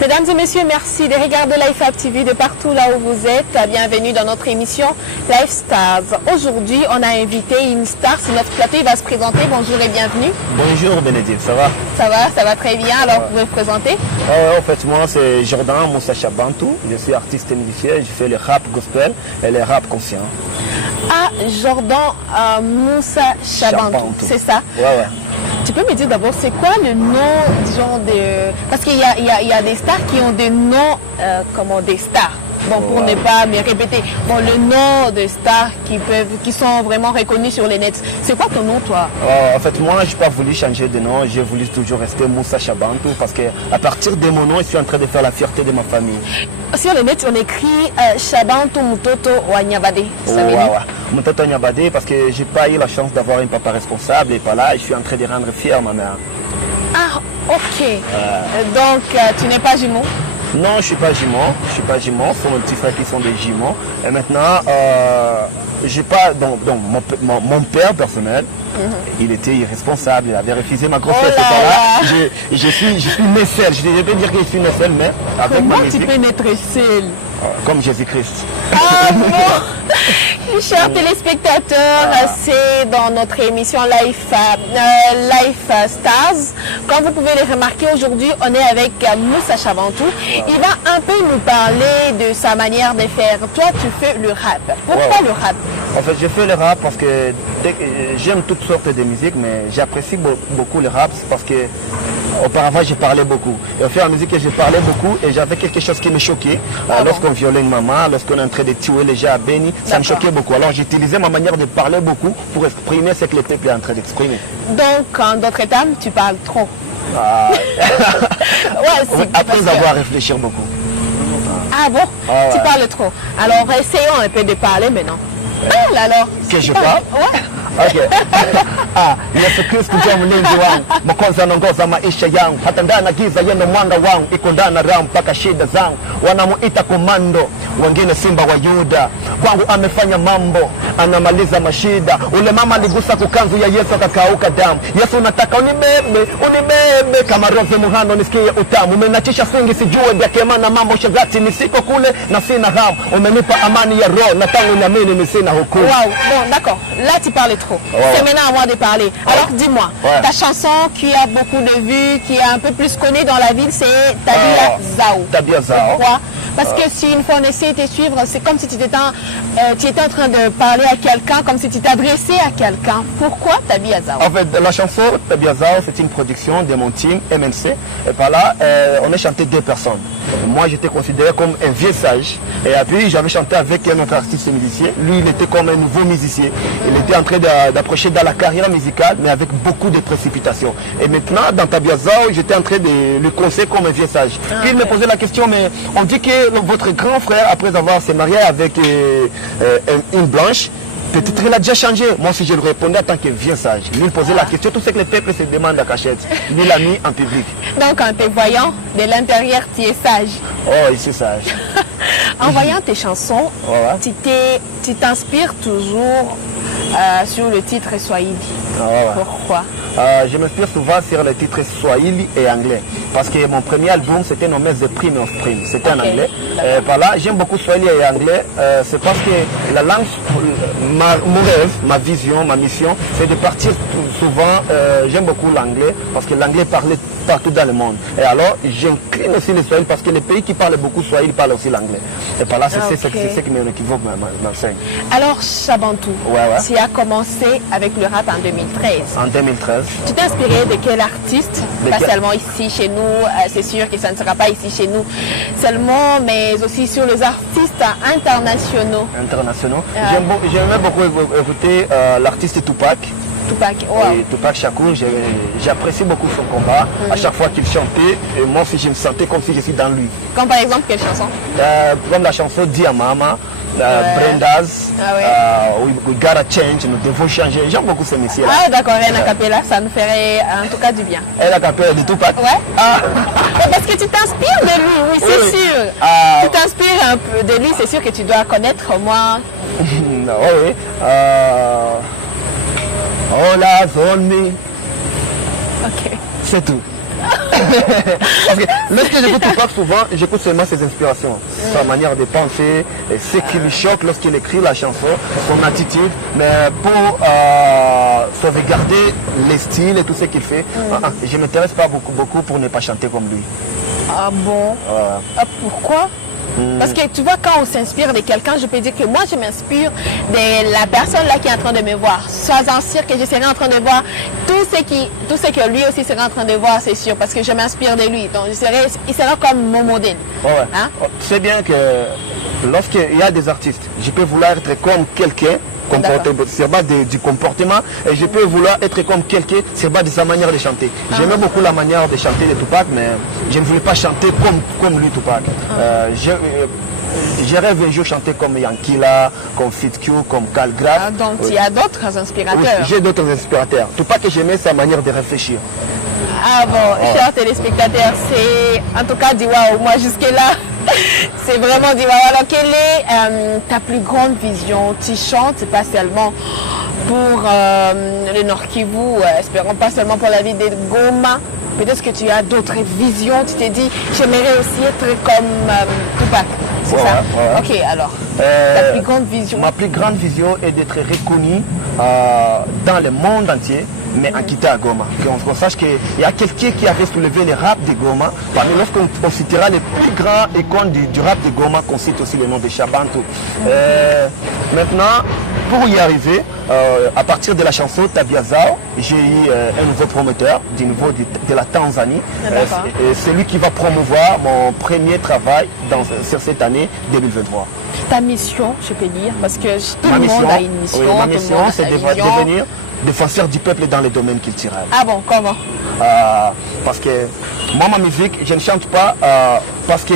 Mesdames et messieurs, merci de regarder LifeHub TV de partout là où vous êtes. Bienvenue dans notre émission Life Stars. Aujourd'hui, on a invité une star sur notre plateau. Il va se présenter. Bonjour et bienvenue. Bonjour Bénédicte, ça va? Ça va très bien. Alors, vous pouvez vous présenter? En fait, moi, c'est Jordan Moussa Chabantou. Je suis artiste et musicien. Je fais le rap gospel et le rap conscient. Ah, Jordan Moussa Chabantou, c'est ça? Ouais. Tu peux me dire d'abord, c'est quoi le nom, disons, de... Parce qu'il y a des stars qui ont des noms, des stars. Bon, pour ne pas me répéter. Bon, le nom de stars qui sont vraiment reconnus sur les nets. C'est quoi ton nom, toi? En fait, moi, je n'ai pas voulu changer de nom. J'ai voulu toujours rester Moussa Chabantou parce qu'à partir de mon nom, je suis en train de faire la fierté de ma famille. Sur le net, on écrit Chabantou Mutoto Wanyabade. Mutoto Wanyabade parce que je n'ai pas eu la chance d'avoir un papa responsable et pas là. Je suis en train de rendre fier ma mère. Ah, ok. Donc, tu n'es pas jumeau? Non, je ne suis pas jumeau. Ce sont mes petits frères qui sont des jumeaux. Et maintenant, j'ai pas. Donc mon père personnel, il était irresponsable. Il avait refusé ma grossesse. Je suis né seul. Je ne vais pas dire que je suis né seul, mais avec ma musique. Comment tu peux naître seul? Comme Jésus-Christ. Ah bon. Chers téléspectateurs, c'est dans notre émission Life Stars. Comme vous pouvez le remarquer, aujourd'hui, on est avec Moussa Chabantou. Il va un peu nous parler de sa manière de faire. Toi, tu fais le rap. Pourquoi le rap? En fait, je fais le rap parce que j'aime toutes sortes de musique, mais j'apprécie beaucoup le rap parce que auparavant, je parlais beaucoup. Et au fur et à mesure que je parlais beaucoup, et j'avais quelque chose qui me choquait. Lorsqu'on violait une maman, lorsqu'on est en train de tuer les gens à Béni, ça me choquait beaucoup. Alors j'utilisais ma manière de parler beaucoup pour exprimer ce que le peuple est en train d'exprimer. Donc, en d'autres termes, tu parles trop. Après avoir réfléchi beaucoup. Ah bon? Tu parles trop. Alors, essayons un peu de parler maintenant. Alors. Que je parle? Ouais. Okay. Yesu Kristu ndio mlinzi wangu, mkozi anaongoza maisha yangu, hata ndani ya giza yeye mwanga wangu, iko ndani ya raha mpaka shida zangu. Wanamuita komando, wengine simba wa Yuda. Kwangu amefanya mambo, anamaliza mashida. Ule mama aligusa kukanzu ya Yesu akakauka damu. Yesu nataka unibebe kama Rose Muhando nisikie utamu. Umenachisha swingi sijue vya kema na mambo shagati nisiko kule na sina hamu. Umenipa amani ya roho na tangu niamini ni sina hukumu. Wow, bon d'accord. Là tu parles trop. C'est maintenant à moi de parler. Alors dis-moi, ta chanson qui a beaucoup de vues, qui est un peu plus connue dans la ville, c'est Tabia Zao. Tabia Zao. Pourquoi? Parce que si une fois on essaie de te suivre, c'est comme si tu étais en train de parler à quelqu'un, comme si tu t'adressais à quelqu'un. Pourquoi Tabia Zao? En fait, la chanson Tabia Zao, c'est une production de mon team MNC. Et par là, on a chanté 2 personnes. Moi, j'étais considéré comme un vieux sage. Et puis, j'avais chanté avec un autre artiste musicien. Lui, il était comme un nouveau musicien. Il était en train d'approcher dans la carrière musicale, mais avec beaucoup de précipitation. Et maintenant, dans Tabia Zao, j'étais en train de le conseiller comme un vieux sage. Puis il me posait la question, mais on dit que votre grand frère, après avoir se marié avec une blanche, peut-être il a déjà changé. Moi, si je lui répondais en tant que vieux sage, lui il posait la question, tout ce que le peuple se demande à cachette, lui l'a mis en public. Donc, en te voyant de l'intérieur, tu es sage. Oh, il est sage. En voyant tes chansons, tu t'inspires toujours sur le titre Swahili. Pourquoi? Je m'inspire souvent sur les titres Swahili et anglais. Parce que mon premier album, c'était nommé The Prime of Prime. C'était en anglais. Par là, j'aime beaucoup Swahili et anglais. C'est parce que la langue, mon rêve, ma vision, ma mission, c'est de partir souvent. J'aime beaucoup l'anglais parce que l'anglais parle partout dans le monde. Et alors, j'incline aussi le Swahili parce que les pays qui parlent beaucoup Swahili parlent aussi l'anglais. Et par là, c'est ce qui m'enseigne. Alors, Chabantou, tu as commencé avec le rap en 2013. En 2013. Tu t'es inspiré de quel artiste? Pas seulement ici chez nous, c'est sûr que ça ne sera pas ici chez nous seulement, mais aussi sur les artistes internationaux. J'aimais beaucoup écouter l'artiste Tupac. Tupac Shakur, j'apprécie beaucoup son combat. À chaque fois qu'il chantait, moi aussi je me sentais comme si je suis dans lui. Comme par exemple quelle chanson? Comme la chanson Dia Mama, Brenda's, We Gotta Change, nous devons changer. J'aime beaucoup ce messieurs là. Ah d'accord, un acapella, ça nous ferait en tout cas du bien. Un acapella de Tupac? Ouais. Parce que tu t'inspires c'est sûr que tu dois connaître au moins. Oui. All eyes on me. Ok. C'est tout. Parce que lorsque j'écoute Tupac, souvent, j'écoute seulement ses inspirations, sa manière de penser, ce qui lui choque lorsqu'il écrit la chanson, son attitude. Mais pour sauvegarder les styles et tout ce qu'il fait, je ne m'intéresse pas beaucoup pour ne pas chanter comme lui. Ah bon? Ah, pourquoi? Parce que tu vois, quand on s'inspire de quelqu'un, je peux dire que moi, je m'inspire de la personne là qui est en train de me voir. Sois-en sûr que je serai en train de voir tout ce que lui aussi sera en train de voir, c'est sûr, parce que je m'inspire de lui. Donc, il sera comme mon modèle. Ouais. Hein? Tu sais bien que lorsqu'il y a des artistes, je peux vouloir être comme quelqu'un, sur base du comportement, et je peux vouloir être comme quelqu'un sur base de sa manière de chanter. J'aimais beaucoup la manière de chanter de Tupac, mais je ne voulais pas chanter comme lui, Tupac. Je rêve un jour chanter comme Yankila, comme Fit Q, comme Cal Graf. Donc il y a d'autres inspirateurs. Oui, j'ai d'autres inspirateurs. Tupac, j'aimais sa manière de réfléchir. Ah bon, chers téléspectateurs, c'est en tout cas dit waouh, moi jusque-là, c'est vraiment dit waouh. Alors quelle est ta plus grande vision? Tu chantes pas seulement pour le Nord Kivu, espérons pas seulement pour la ville de Goma. Peut-être que tu as d'autres visions, tu t'es dit, j'aimerais aussi être comme Tupac, c'est ça? Ouais. Ok, alors, ta plus grande vision? Ma plus grande vision est d'être reconnu dans le monde entier, mais en quittant Goma. Qu'on sache qu'il y a quelqu'un qui a soulevé le rap de Goma. Parmi lorsqu'on citera les plus grands icônes du rap de Goma, qu'on cite aussi le nom de Shabantou. Maintenant, pour y arriver, à partir de la chanson Tabiazao, j'ai eu un nouveau promoteur du niveau de la Tanzanie. C'est lui qui va promouvoir mon premier travail sur cette année 2023. Ta mission, je peux dire, parce que tout le monde a une mission. Oui, ma mission, c'est de devenir défenseur du peuple dans les domaines culturels. Ah bon, comment? Parce que moi, ma musique, je ne chante pas parce que,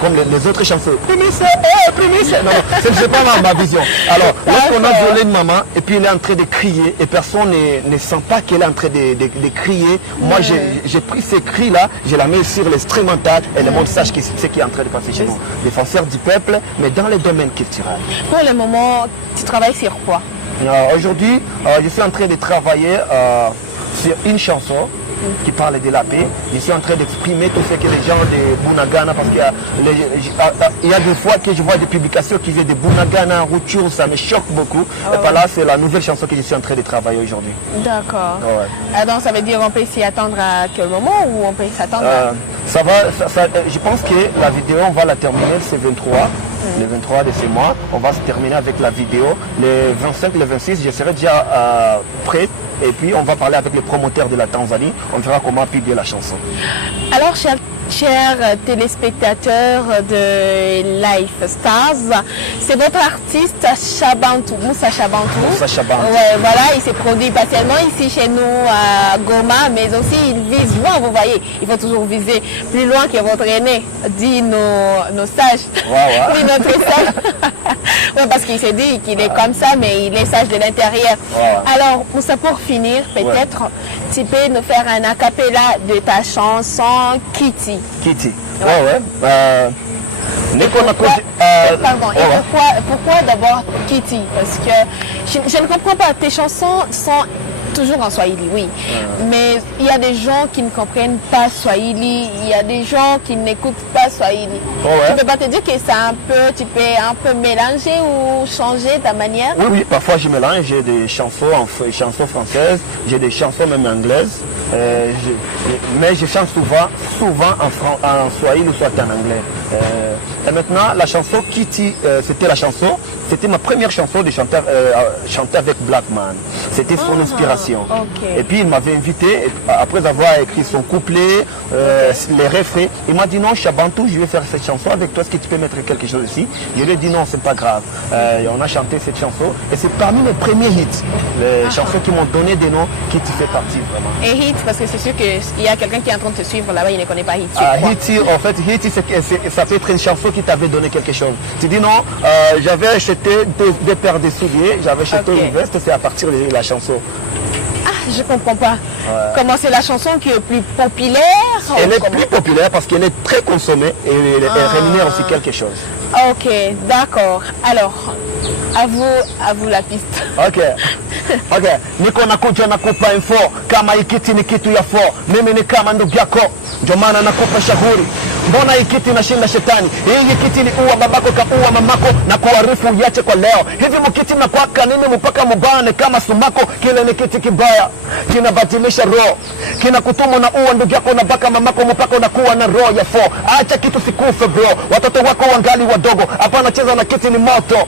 comme les autres chansons, non, ce n'est pas ma vision. Alors, lorsqu'on a violé une maman et puis elle est en train de crier et personne ne sent pas qu'elle est en train de crier, moi, j'ai pris ces cris-là, je la mets sur l'instrumental et le monde sache ce qui est en train de passer chez nous. Défenseur du peuple, mais dans les domaines culturels. Pour le moment, tu travailles sur quoi? Aujourd'hui, je suis en train de travailler sur une chanson qui parle de la paix. Je suis en train d'exprimer tout ce que les gens de Bunagana, parce qu'il y a des fois que je vois des publications qui viennent de Bunagana, Rutshuru, ça me choque beaucoup. Et par là, c'est la nouvelle chanson que je suis en train de travailler aujourd'hui. D'accord. Donc ça veut dire qu'on peut s'y attendre à quel moment ou on peut s'attendre je pense que la vidéo, on va la terminer le 23. Le 23 de ce mois, on va se terminer avec la vidéo. Le 25, le 26, je serai déjà prêt. Et puis, on va parler avec les promoteurs de la Tanzanie. On verra comment publier la chanson. Alors, chers téléspectateurs de Life Stars, c'est votre artiste Shabantou, Moussa Shabantou. Moussa Shabantou. Ouais, voilà, il s'est produit pas seulement ici chez nous à Goma, mais aussi il vise loin, vous voyez. Il faut toujours viser plus loin que votre aîné, dit nos sages. Ouais. Oui, notre sage. Ouais, parce qu'il s'est dit qu'il est comme ça, mais il est sage de l'intérieur. Ouais. Alors, Moussa, pour finir, peut-être, tu peux nous faire un acapella de ta chanson Kitty. Kitty. Pourquoi d'abord Kitty? Parce que je ne comprends pas. Tes chansons sont toujours en Swahili, oui. Mais il y a des gens qui ne comprennent pas Swahili. Il y a des gens qui n'écoutent pas Swahili. Tu ne peux pas te dire que tu peux un peu mélanger ou changer ta manière? Oui, parfois je mélange. J'ai des chansons françaises, j'ai des chansons même anglaises. Mais je chante souvent en Swahili ou soit en anglais. Et maintenant, la chanson Kitty, c'était ma première chanson de chanter avec Blackman. C'était son inspiration. Et puis il m'avait invité, après avoir écrit son couplet, les refrains, il m'a dit non, Shabantou, je vais faire cette chanson avec toi, est-ce que tu peux mettre quelque chose ici? Je lui ai dit non, c'est pas grave. Et on a chanté cette chanson et c'est parmi mes premiers hits, les chansons qui m'ont donné des noms, Kitty fait partie vraiment. Et hit, parce que c'est sûr qu'il y a quelqu'un qui est en train de te suivre là-bas, il ne connaît pas hit. Hit, en fait, hit, ça peut être une chanson qui t'avait donné quelque chose. Tu dis non, j'avais acheté des paires de souliers, j'avais acheté une veste, c'est à partir de la chanson. Je comprends pas. Comment c'est la chanson qui est plus populaire? Elle est plus populaire parce qu'elle est très consommée et elle rémunère aussi quelque chose. Ok, d'accord. Alors, à vous la piste. Ok. Ok. Niko nakuja nakupa info kama ikiti ni kitu ya fo. Mimi ni kama ndugu yako. Ndio maana nakupa shauri. Mbona ikiti nashinda shetani? Hii ikiti ni uwa babako kaua mamako na kuarifu uyache kwa leo. Hivi mkiti mnakwaka nini mpaka mubane kama sumako? Kile ni kiti kibaya. Kinabatilisha roho. Kinakutumu na uwa ndugu yako na baka mamako mpaka unakuwa na roho ya fo. Acha kitu sikufe bro. Watoto wako wangali wadogo. Hapana cheza na kiti ni moto.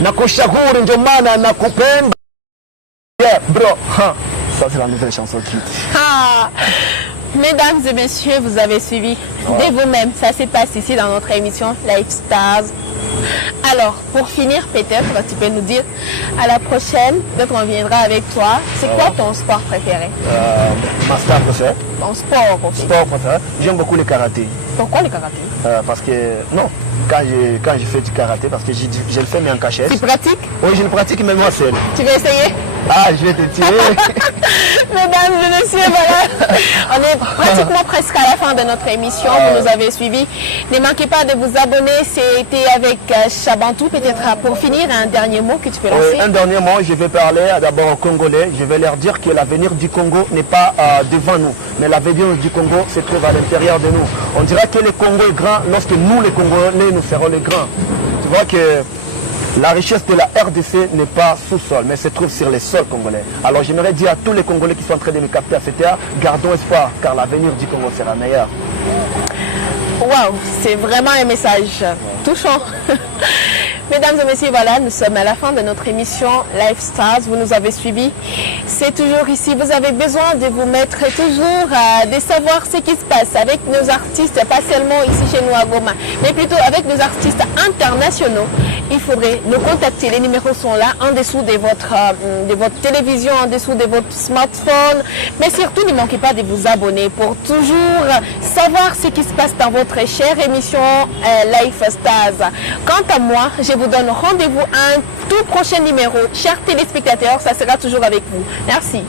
Na kushauri ndio maana nakupenda. Yeah, bro. Ça c'est la nouvelle chanson qui. Ah, mesdames et messieurs, vous avez suivi de vous-même. Ça se passe ici dans notre émission Life Stars. Alors, pour finir, peut-être, tu peux nous dire à la prochaine, peut-être on viendra avec toi. C'est quoi ton sport préféré? Ma star préférée. Ton sport aussi. Sport préféré. J'aime beaucoup le karaté. Pourquoi le karaté? Parce que, non, quand je fais du karaté, parce que je le fais mais en cachette. Tu pratiques? Oui, je le pratique mais moi seul. Tu veux essayer? Ah, je vais te tirer. Mesdames et messieurs, voilà. On est pratiquement presque à la fin de notre émission. Vous nous avez suivis. Ne manquez pas de vous abonner. C'était avec Chabantou. Peut-être pour finir, un dernier mot que tu peux lancer. Un dernier mot, je vais parler d'abord aux Congolais. Je vais leur dire que l'avenir du Congo n'est pas devant nous. Mais l'avenir du Congo se trouve à l'intérieur de nous. On dira que le Congo est grand lorsque nous, les Congolais, nous serons les grands. Tu vois que la richesse de la RDC n'est pas sous-sol, mais se trouve sur les sols congolais. Alors j'aimerais dire à tous les Congolais qui sont en train de me capter à cette heure, gardons espoir, car l'avenir du Congo sera meilleur. Waouh, c'est vraiment un message touchant. Mesdames et messieurs, voilà, nous sommes à la fin de notre émission Life Stars. Vous nous avez suivis. C'est toujours ici. Vous avez besoin de vous mettre toujours de savoir ce qui se passe avec nos artistes, pas seulement ici chez nous à Goma, mais plutôt avec nos artistes internationaux. Il faudrait nous contacter. Les numéros sont là, en dessous de votre télévision, en dessous de votre smartphone. Mais surtout, ne manquez pas de vous abonner pour toujours savoir ce qui se passe dans votre chère émission Life Stars. Quant à moi, je vous donne rendez-vous à un tout prochain numéro. Chers téléspectateurs, ça sera toujours avec vous. Merci.